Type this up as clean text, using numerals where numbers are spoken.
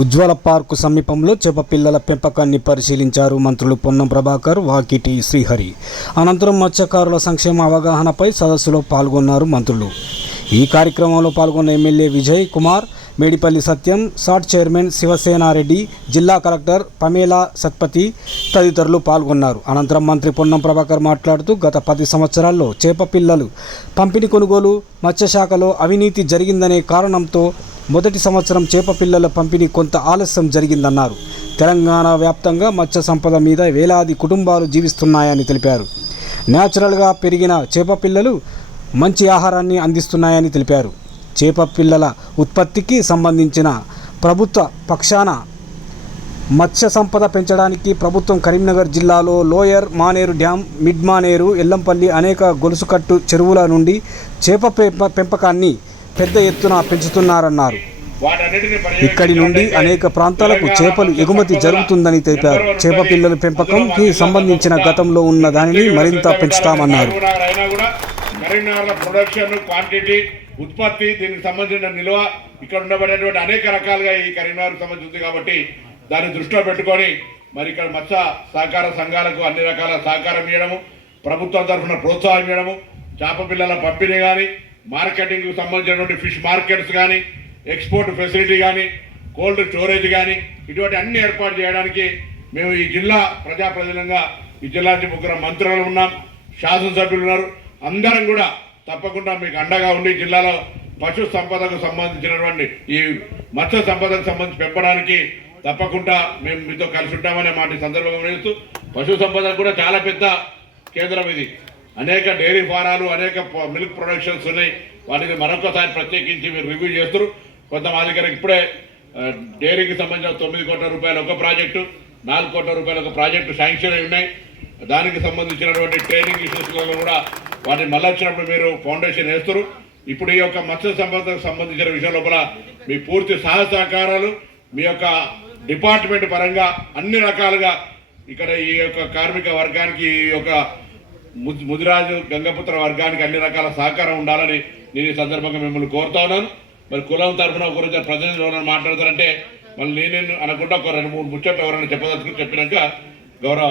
ఉజ్వల park సమీపంలో చేపపిల్లల పెంపకాన్ని పరిశీలించారు మంత్రులు పొన్నం ప్రభాకర్, వాకిటి శ్రీహరి. అనంతరం మత్స్యకారుల సంక్షేమ అవగాహనపై సదస్సులో పాల్గొన్నారు మంత్రులు. ఈ కార్యక్రమంలో పాల్గొన్న ఎమ్మెల్యే విజయ్ కుమార్, మేడిపల్లి సత్యం, సాట్ చైర్మన్ శివసేనారెడ్డి, జిల్లా కలెక్టర్ పమేలా సత్పతి తదితరులు పాల్గొన్నారు. అనంతరం మంత్రి పొన్నం ప్రభాకర్ మాట్లాడుతూ గత 10 సంవత్సరాల్లో చేపపిల్లలు పంపిణీ కొనుగోలు మత్స్యశాఖలో అవినీతి జరిగిందనే కారణంతో మొదటి సంవత్సరం చేపపిల్లల పంపిణీ కొంత ఆలస్యం జరిగిందన్నారు. తెలంగాణ వ్యాప్తంగా మత్స్య సంపద మీద వేలాది కుటుంబాలు జీవిస్తున్నాయని తెలిపారు. న్యాచురల్గా పెరిగిన చేపపిల్లలు మంచి ఆహారాన్ని అందిస్తున్నాయని తెలిపారు. చేపపిల్లల ఉత్పత్తికి సంబంధించిన ప్రభుత్వ పక్షాన మత్స్య సంపద పెంచడానికి ప్రభుత్వం కరీంనగర్ జిల్లాలో lower Maneru dam, mid Maneru, Yellampalli అనేక గొలుసుకట్టు చెరువుల నుండి చేప పెంపకాన్ని పెద్ద ఎత్తున పెంచుతున్నారన్నారు. ఇక్కడి నుండి అనేక ప్రాంతాలకు చేపలు ఎగుమతి జరుగుతుందని తెలిపారు. చేప పిల్లల పెంపకంకి సంబంధించిన గతంలో ఉన్న దానిని మరింత పెంచుతామన్నారు. ఉత్పత్తి దీనికి సంబంధించిన నిల్వ ఇక్కడ ఉండబడేటువంటి అనేక రకాలుగా ఈ కరీంనగర్ సంబంధించింది కాబట్టి దాన్ని దృష్టిలో పెట్టుకొని మరి ఇక్కడ మత్స్య సహకార సంఘాలకు అన్ని రకాల సహకారం ఇవ్వడము, ప్రభుత్వం తరఫున ప్రోత్సాహం ఇవ్వడము, చేప పిల్లల పంపిణీ కానీ, మార్కెటింగ్కి సంబంధించినటువంటి ఫిష్ మార్కెట్స్ కానీ, ఎక్స్పోర్ట్ ఫెసిలిటీ కానీ, కోల్డ్ స్టోరేజ్ కానీ ఇటువంటి అన్ని ఏర్పాటు చేయడానికి మేము ఈ జిల్లా ప్రజాప్రతినిధులుగా ఈ జిల్లా నుంచి 3 మంత్రులు ఉన్నాం, శాసనసభ్యులు ఉన్నారు. అందరం కూడా తప్పకుండా మీకు అండగా ఉండి జిల్లాలో పశు సంపదకు సంబంధించినటువంటి ఈ మత్స్య సంపదకు సంబంధించి పెంపడానికి తప్పకుండా మేము మీతో కలిసి ఉంటామనే మాట సందర్భంగా వేస్తూ, పశు సంపదకు కూడా చాలా పెద్ద కేంద్రం ఇది. అనేక డైరీ ఫారాలు, అనేక మిల్క్ ప్రొడక్షన్స్ ఉన్నాయి. వాటిని మరొకసారి ప్రత్యేకించి మీరు రివ్యూ చేస్తారు. కొంత మా దగ్గర ఇప్పుడే డైరీకి సంబంధించిన 9 కోట్ల రూపాయల ఒక ప్రాజెక్టు, 4 కోట్ల రూపాయల ఒక ప్రాజెక్టు శాంక్షన్ అయి ఉన్నాయి. దానికి సంబంధించినటువంటి ట్రైనింగ్ ఇష్యూస్లలో కూడా వాటిని మళ్ళీ వచ్చినప్పుడు మీరు ఫౌండేషన్ వేస్తారు. ఇప్పుడు ఈ యొక్క మత్స్య సంపదకు సంబంధించిన విషయం లోపల మీ పూర్తి సహకారాలు మీ యొక్క డిపార్ట్మెంట్ పరంగా అన్ని రకాలుగా ఇక్కడ ఈ యొక్క కార్మిక వర్గానికి, ఈ యొక్క ముదిరాజు గంగపుత్ర వర్గానికి అన్ని రకాల సహకారం ఉండాలని నేను ఈ సందర్భంగా మిమ్మల్ని కోరుతా ఉన్నాను. మరి కులం తరఫున గురించి ప్రతినిధులు ఎవరైనా మాట్లాడతారంటే మళ్ళీ నేనే అనుకుంటా ఒక 2-3 ముచ్చట్లు ఎవరైనా చెప్పదలుచుకుని చెప్పినాక గౌరవ